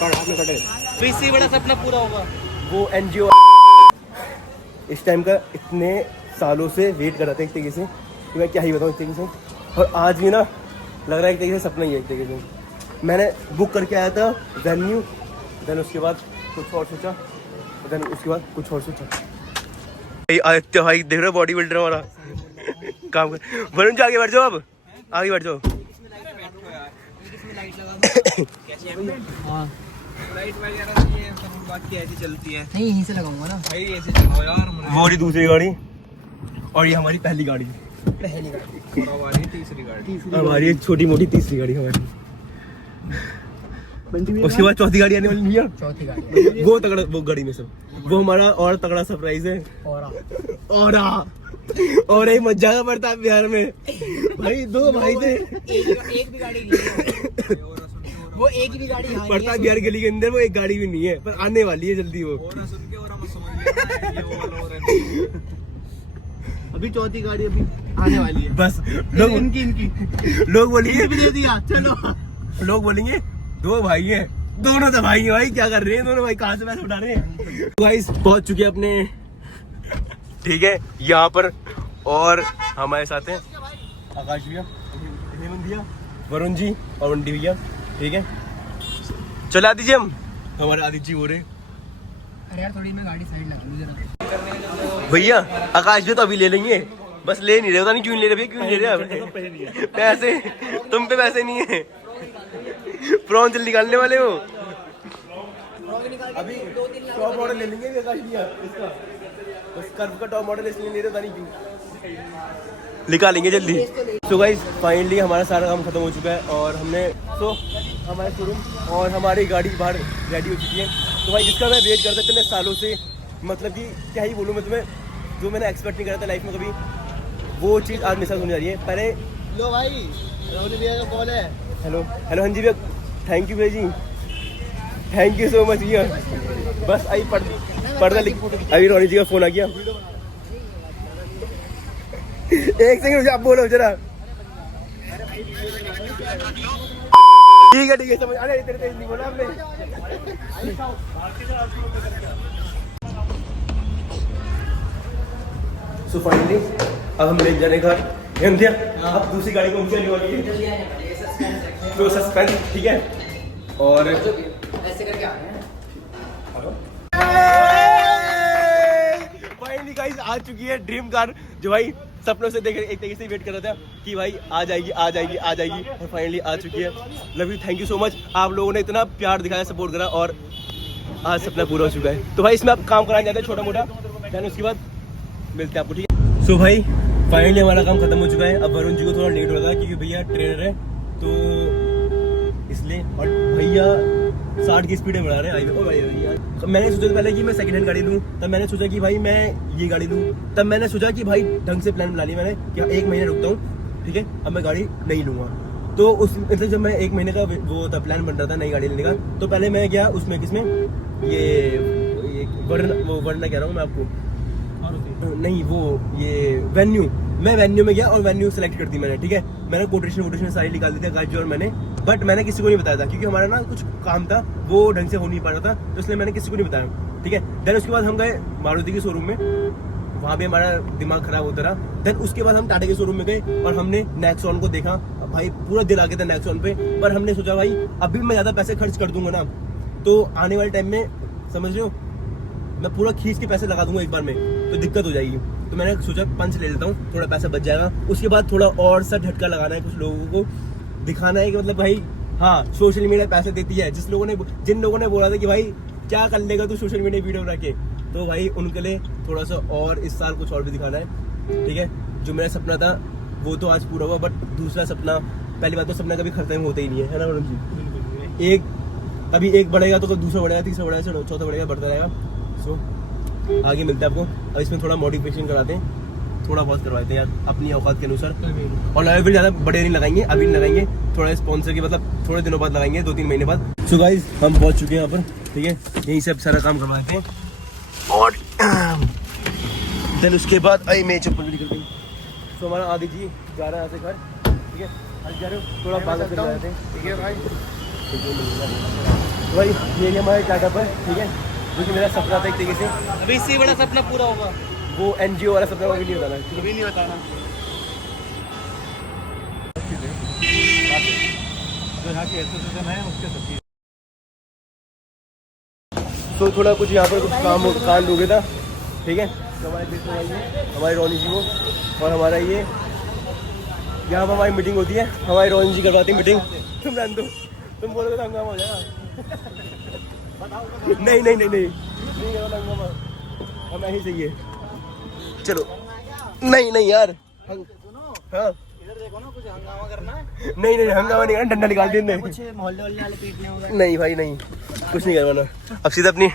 तो इससे बड़ा सपना पूरा होगा। वो एनजीओ इस टाइम का इतने सालों से वेट कर रहा था एक तरीके से कि मैं क्या ही बताऊँ एक तरीके से। और आज भी ना लग रहा है एक तरीके से सपना ही है एक तरीके से। मैंने बुक करके आया था वेन्यू, देन उसके बाद कुछ और सोचा, देन उसके बाद कुछ और सोचा। आदित्य भाई देख रहे हो बॉडी बिल्डर हमारा काम कर। वरुण जी आगे बढ़ जाओ, अब आगे बढ़ जाओ। लाइट वगैरह नहीं है, सब बाकी ऐसी चलती है। नहीं यहीं से लगाऊंगा ना भाई, ऐसे चलो यार। वो रही दूसरी गाड़ी और ये हमारी पहली गाड़ी, पहली गाड़ी और हमारी तीसरी गाड़ी, हमारी एक छोटी मोटी तीसरी गाड़ी हमारी। उसके बाद चौथी गाड़ी आने वाली है, चौथी गाड़ी वो तगड़ा, वो गाड़ी में सब वो हमारा और तगड़ा सरप्राइज है। और एक मजा का पड़ता है बिहार में भाई। दो भाई थे, एक भी गाड़ी नहीं है वो, एक भी गाड़ी यहाँ पड़ता बिहार गली के अंदर, वो एक गाड़ी भी नहीं है पर आने वाली है जल्दी वो। अभी चौथी गाड़ी अभी आने वाली है। बस लोग इनकी लोग बोलेंगे भी दे दिया, चलो लोग बोलेंगे दो भाई हैं, दोनों तो भाई हैं भाई, क्या कर रहे हैं दोनों भाई, कहाँ से पैसे उठा रहे हैं। गाइस पहुंच चुके हैं अपने, ठीक है, यहाँ पर। और हमारे साथ हैं आकाश भैया, हेमंत भैया, वरुण जी और वंडी भैया, ठीक है। चला दीजिए हम, हमारे आदित्य जी हो रहे। अरे यार थोड़ी मैं गाड़ी साइड लगा जरा। भैया आकाश जी तो अभी ले लेंगे, बस ले नहीं रहे, पता नहीं क्यों नहीं ले रहे भैया, क्यों नहीं ले रहे पैसे, तुम पे पैसे नहीं है। प्रॉन जल्दी निकालने वाले हो, अभी टॉप मॉडल ले लेंगे आकाश भैया इसका, बस कर्व का टॉप मॉडल इसलिए ले रहे, पता नहीं क्यों, निकालेंगे जल्दी। तो गाइस फाइनली हमारा सारा काम खत्म हो चुका है और हमने हमारे शोरूम और हमारी गाड़ी बाहर रेडी हो चुकी है। तो भाई जिसका मैं वेट करता इतने सालों से, मतलब कि क्या ही बोलूँ मैं तुम्हें, जो मैंने एक्सपेक्ट नहीं करा था लाइफ में कभी, वो चीज़ आज मेरे साथ होने जा रही है। पहले लो भाई, रोनी भैया का कॉल है। हेलो हेलो, हाँ जी भैया, थैंक यू भैया जी, थैंक यू सो मच भैया। बस आई पर्दा अभी रोनी जी का फोन आ गया। एक सेकंड आप बोलो जरा। ठीक है समझ, अरे इतने तेज नहीं बोला आपने। सो फाइनली अब हम ले जाने घर भैया, अब दूसरी गाड़ी को ऊंची आने वाली है, तो सस्पेंस, ठीक है। और ऐसे करके आ रहे हैं। फाइनली गाइस आ चुकी है ड्रीम कार, जो भाई सपनों से देख एक तरीके से वेट कर रहा था कि भाई आ जाएगी आ जाएगी आ जाएगी, और फाइनली आ चुकी है। Love you, thank you so much, आप लोगों ने इतना प्यार दिखाया, सपोर्ट करा, और आज सपना पूरा हो चुका है। तो भाई इसमें आप काम कराने जाते हैं छोटा मोटा, देन उसके बाद मिलते हैं आपको, ठीक है। सो भाई फाइनली हमारा काम खत्म हो चुका है। अब वरुण जी को थोड़ा लेट हो रहा था क्योंकि भैया ट्रेनर है, तो इसलिए, और भैया 60 की स्पीड में बढ़ा रहे हैं हाईवे को। भाई यार मैंने सोचा पहले कि मैं सेकंड हैंड गाड़ी लूँ, तब मैंने सोचा कि भाई मैं ये गाड़ी लूँ, तब मैंने सोचा कि भाई ढंग से प्लान बना लिया मैंने कि 1 महीने रुकता हूँ, ठीक है, अब मैं गाड़ी नहीं लूँगा। तो उस मतलब जब मैं 1 महीने का वो था प्लान बन रहा था नई गाड़ी लेने का, तो पहले मैं गया उसमें किसमें ये वर्ना कह रहा हूँ मैं आपको, नहीं वो ये वेन्यू, मैं वेन्यू में गया और वेन्यू सेलेक्ट कर दी मैंने, ठीक है। मैंने कोटेशन सारी निकाल दी थी गाड़ी और मैंने, बट मैंने किसी को नहीं बताया था क्योंकि हमारा ना कुछ काम था वो ढंग से हो नहीं पा रहा था, तो इसलिए मैंने किसी को नहीं बताया, ठीक है। देन उसके बाद हम गए मारुति के शोरूम में, वहाँ भी हमारा दिमाग खराब होता रहा। देन उसके बाद हम टाटा के शोरूम में गए और हमने नेक्सॉन को देखा, भाई पूरा दिल आ गया था नेक्सॉन पे, पर हमने सोचा भाई अभी मैं ज्यादा पैसे खर्च कर दूंगा ना, तो आने वाले टाइम में समझ रहे हो मैं पूरा खींच के पैसे लगा दूंगा एक बार में, तो दिक्कत हो जाएगी। तो मैंने सोचा पंच ले लेता हूँ, थोड़ा पैसा बच जाएगा। उसके बाद थोड़ा और सा झटका लगाना है, कुछ लोगों को दिखाना है कि मतलब भाई हाँ सोशल मीडिया पैसे देती है। जिन लोगों ने बोला था कि भाई क्या कर लेगा तू सोशल मीडिया वीडियो बना के, तो भाई उनके लिए थोड़ा सा और इस साल कुछ और भी दिखाना है, ठीक है। जो मेरा सपना था वो तो आज पूरा हुआ, बट दूसरा सपना, पहली बात तो सपना कभी खत्म होता ही नहीं है ना वरुण जी। अभी एक बढ़ेगा तो दूसरा बढ़ेगा, तीसरा बढ़ेगा, चौथा बढ़ेगा, बढ़ता रहेगा। सो आगे मिलते हैं आपको। अब इसमें थोड़ा मॉडिफिकेशन कराते हैं, थोड़ा बहुत करवाते हैं यार अपनी औकात के अनुसार, और लगाए फिर ज़्यादा बड़े नहीं लगाएंगे, अभी नहीं लगाएंगे, थोड़ा स्पॉन्सर के मतलब थोड़े दिनों बाद लगाएंगे, 2-3 महीने बाद। सो गाइस हम पहुंच चुके हैं यहाँ पर, ठीक है, यहीं से अब सारा काम करवाते हैं, और देन उसके बाद आई मैं चप्पल भी निकल गई। सो हमारा आदि जी जा रहा है यहाँ से घर, ठीक है, आज जा रहे हो थोड़ा बात करते हैं, ठीक है भाई, ठीक है। भाई ये हमारे टाटा पर, ठीक है, जो कि मेरा सपना था एक तरीके से। अभी इससे बड़ा सपना पूरा होगा। वो NGO वाला सपना कभी नहीं बताना, कभी नहीं बताना। जो यहाँ की एसोसिएशन है उसके सचिव। तो थोड़ा कुछ यहाँ पर कुछ काम हो गया था, ठीक है। तो हमारे देश में आइए, हमारे रोनी जी को, और हमारा ये यहाँ पर हमारी मीटिंग होती है, हमारी रोनी जी करवाती है मीटिंग। तुम रहने दो, तुम बोलोगे तो हंगामा हो जाएगा। नहीं नहीं नहीं नहीं नहीं करवाना हंगामा, हमें ही चाहिए। चलो नहीं नहीं यार, हाँ इधर देखो ना, कुछ हंगामा करना है। नहीं नहीं हंगामा नहीं करना, डंडा निकाल देंगे। कुछ मोहल्ले वाले पीटने होगा। नहीं भाई नहीं, कुछ नहीं करवाना। अब सीधा अपनी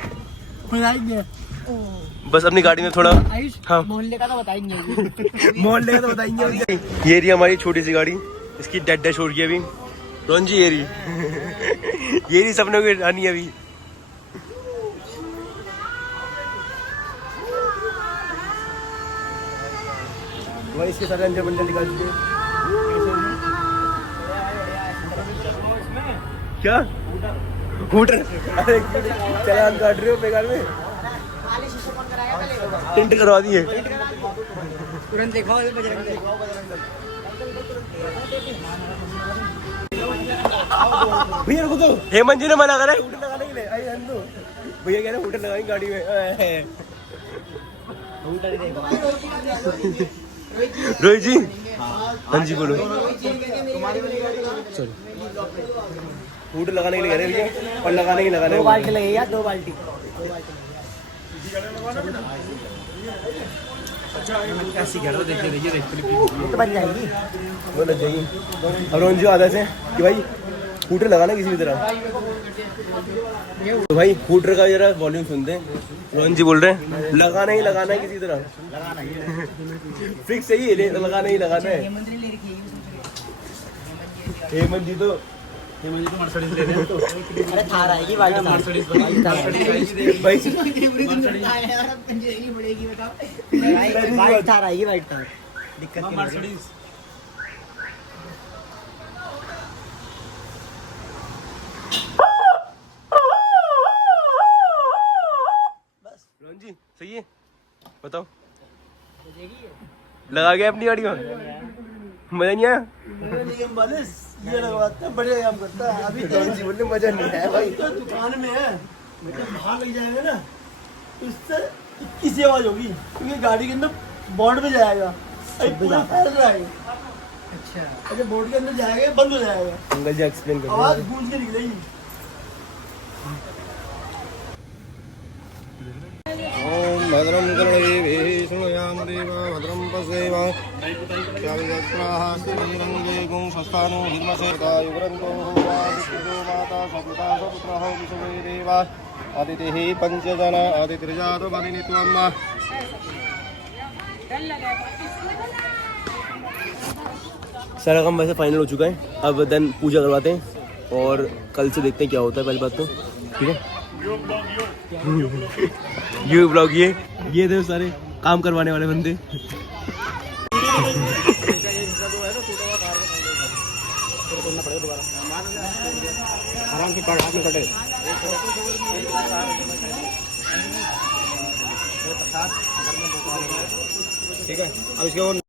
बस अपनी गाड़ी में थोड़ा, हाँ मोहल्ले का तो बताएंगे। मोहल्ले का तो बताएंगे। ये रही हमारी छोटी सी गाड़ी, इसकी डेड छोड़ गई अभी रोन जी। ये रही सपनों की रानी अभी। भाई इसके सारे अंदर बंदर निकाल चुके। क्या हूटर? अरे चालान काट रहे हो बेकार में, टिंट करवा दिए। तुरंत देखो बजरंग दल। भैया रुको तो, हेमंत जी ने मना करा है हूटर लगाने के लिए। आई अंदो भैया कह रहे हूटर लगाएंगे गाड़ी में। रोहित जी, हाँ जी बोलो। सॉरी, हूटर लगाने के लिए कह रहे हैं भैया, और लगाने के लगाने 2 बाल्टी लगेगा, 2 बाल्टी। कैसी कह रहा हो, देखिए देखिए तो बन जाएगी। वो लग जाएगी। अब रोन जी आदत है कि भाई हूटर लगाना किसी भी तरह। तो भाई हूटर का जरा वॉल्यूम सुनते हैं। रोहन जी बोल रहे हैं लगाना ही लगाना है किसी तरह, फिक्स है ये, लगाना ही लगाना है। हेमंत जी तो मर्सिडीज ले रहे हैं तो अरे थार आएगी, बाल्टी मर्सिडीज भाई वाइट थार आएगी, वाइट थार। दिक्कत नहीं है। मर्सिडीज रोहन जी सही है, बताओ लगा गया अपनी गाड़ी में, मजा नहीं आया? ये लगवाता है, बढ़िया काम करता है। अभी रोहन जी बोले मजा नहीं आया भाई। तो दुकान में है, बाहर लग जाएगा ना तो इससे 21 आवाज होगी, क्योंकि गाड़ी के अंदर बोर्ड में जाएगा, पूरा फैल रहा है। अच्छा, अगर बोर्ड के अंदर जाएगा बंद हो जाएगा, अंकल जी एक्सप्लेन करो। आवाज गूंज के निकलेगी। ओम भद्रं कर्णेभिः शृणुयाम देवा भद्रं पश्येम चाविदस्त्राः श्रीरङ्गेगुं स्वस्तानो हिर्मसेतायुग्रन्थो वादितो माता स्वपिता स्वपुत्रः विश्वे देवा आदितिः पञ्चजना आदितिर्जातो भगिनी त्वम्। सारा काम वैसे फाइनल हो चुका है, अब देन पूजा करवाते हैं और कल से देखते हैं क्या होता है। पहली बात तो ठीक है, यू ब्लॉग ये थे सारे काम करवाने वाले बंदे। आराम से काट, हाथ में कटे। ठीक है, अब इसके